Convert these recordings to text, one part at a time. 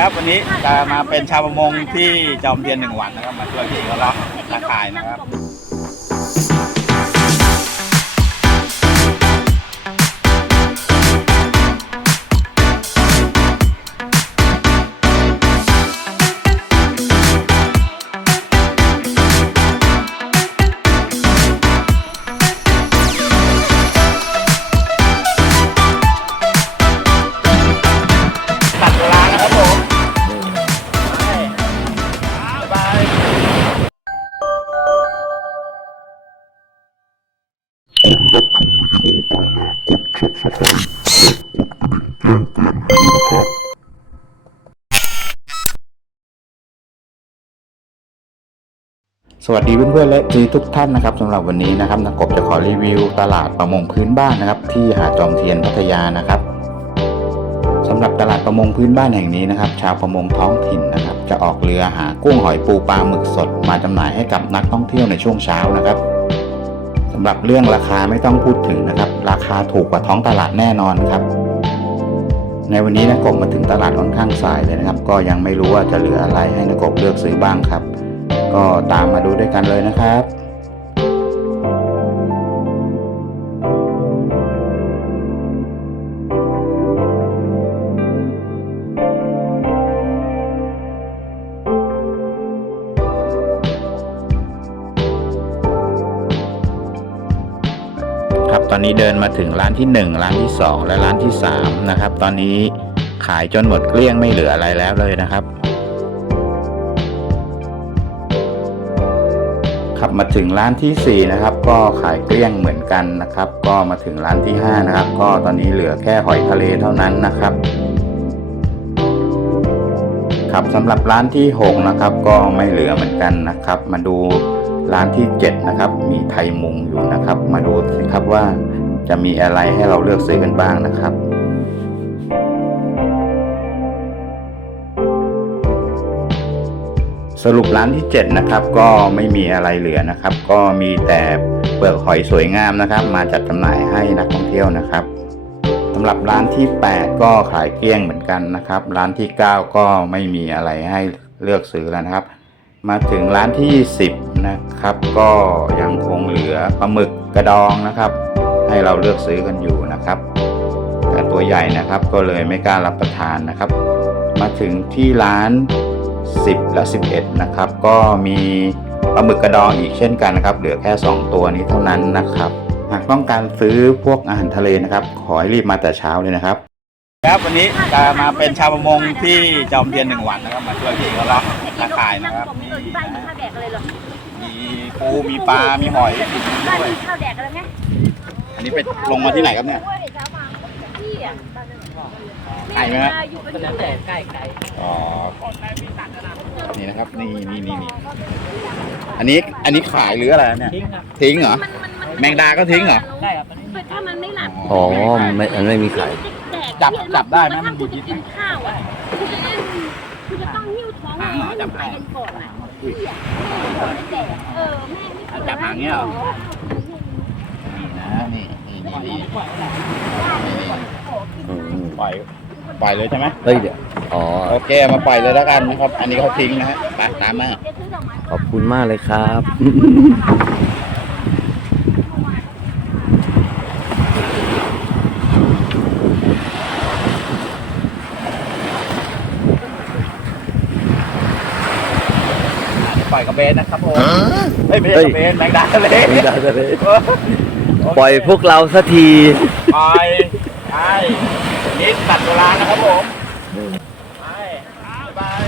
ครับ วันนี้จะมาเป็นชาวประมงที่จอมเทียนหนึ่งวันนะครับ มาช่วยพี่เขาล็อกตะข่ายนะครับ สวัสดีเพื่อนๆและจีทุกท่านนะครับสำหรับวันนี้นะครับนักกบจะขอรีวิวตลาดประมงพื้นบ้านนะครับ ที่หาดจอมเทียนพัทยานะครับสำหรับตลาดประมงพื้นบ้านแห่งนี้นะครับ ชาวประมงท้องถิ่นนะครับ จะออกเรือหากุ้งหอยปูปลาหมึกสด มาจำหน่ายให้กับนักท่องเที่ยวในช่วงเช้านะครับำหรับเรื่องราคาไม่ต้องพูดถึงนะครับ ราคาถูกกว่าท้องตลาดแน่นอนครับ ในวันนี้นักกบมาถึงตลาดค่อนข้างสายเลยนะครับ ก็ยังไม่รู้ว่าจะเหลืออะไรให้นักกบเลือกซื้อบ้างครับ ก็ตามมาดูด้วยกันเลยนะครับ ตอนนี้เดินมาถึงร้านที่ 1 ร้านที่ 2 และร้านที่ 3 นะครับ ตอนนี้ขายจนหมดเกลี้ยงไม่เหลืออะไรแล้วเลยนะครับ ขับมาถึงร้านทีสี่4 นะครับ ก็ขายเกลี้ยงเหมือนกันนะครับ ก็มาถึงร้านที่ 5 นะครับ ก็ตอนนี้เหลือแค่หอยทะเลเท่านั้นนะครับ ครับสำหรับร้านที่ 6 นะครับ ก็ไม่เหลือเหมือนกันนะครับ มาดูร้านที่ 7 นะครับ มีไทยมุงอยู่นะครับ มาดูสิครับว่าจะมีอะไรให้เราเลือกซื้อกันบ้างนะครับสรุปร้านที่ 7 นะครับก็ไม่มีอะไรเหลือนะครับ ก็มีแต่เปลือกหอยสวยงามนะครับ มาจัดจำหน่ายให้นักท่องเที่ยวนะครับำหรับร้านที่ 8 ก็ขายเกลี้ยงเหมือนกันนะครับ ร้านที่ 9 ก็ไม่มีอะไรให้เลือกซื้อแล้วนะครับ มาถึงร้านที่ 10 นะครับ ก็ยังคงเหลือปลาหมึกกระดองนะครับ ให้เราเลือกซื้อกันอยู่นะครับ แต่ตัวใหญ่นะครับก็เลยไม่กล้ารับประทานนะครับ มาถึงที่ร้าน 10 และ 11 นะครับ ก็มีปลาหมึกกระดองอีกเช่นกันนะครับ เหลือแค่ 2 ตัวนี้เท่านั้นนะครับ หากต้องการซื้อพวกอาหารทะเลนะครับ ขอให้รีบมาแต่เช้าเลยนะครับ ครับวันนี้จะมาเป็นชาวประมงที่จอมเทียนหนึ่งวันนะครับมาช่วยพี่เขาล็อกตะข่ายนะครับมีบ้านมีข้าวแดกอะไรเหรอมีปูมีปลา มีหอยบ้านมีข้าวแดกอะไรไหมอันนี้ไปลงมาที่ไหนครับเนี่ยพี่อะไก่ไหมฮะอยู่เป็นแล้วแต่ใกล้ไกลอ๋อนี่นะครับ นี่นี่นี่นี่อันนี้อันนี้ขายหรืออะไรเนี่ย ทิ้งครับทิ้งเหรอ แมงดาก็ทิ้งเหรอ ได้ครับอันนี้ถ้ามันไม่หลับอ๋อไม่อันไม่มีขายจับจับได้ไหมมันมีพิษไหม กินข้าวอะคือจะได้คือจะต้องหิ้วท้องหางเหรอจับไปหางกันก่อนอะอุ้ยไม่แดกเออแม่ไม่เอาจับหางเงี้ยเหรอนี่นะนี่นี่นี่นี่นี่ปล่อยปล่อยเลยใช่ไหมเฮ้ยเดี๋ยวอ๋อโอเคเอามาปล่อยเลยแล้วกันนะครับ อันนี้เขาทิ้งนะฮะไปตามมาจะซื้อดอกไม้ขอบคุณมากเลยครับ อยกระเบนนะครับผมเฮ้ยไม่ใช่กระเบนแมงดาทะเลแมงดาทะเลโอเคปล่อยพวกเราสักที ปล่อยไปนี่ตัดเวลานะครับผมไปบ๊ายบาย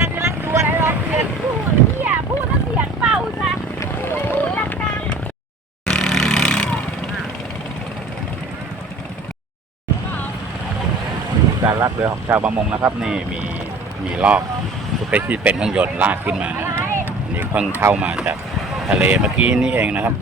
รักรักดวนรักเสียงพูดเหี้ยพูดแล้วเสียงเบาจ้ะโอ้ยรักกัน การลากเรือของชาวประมงนะครับ นี่มีมีลอกไปที่เป็นเครื่องยนต์ลากขึ้นมานะนนี่เพิ่งเข้ามาจากทะเลเมื่อกี้นี่เองนะครับ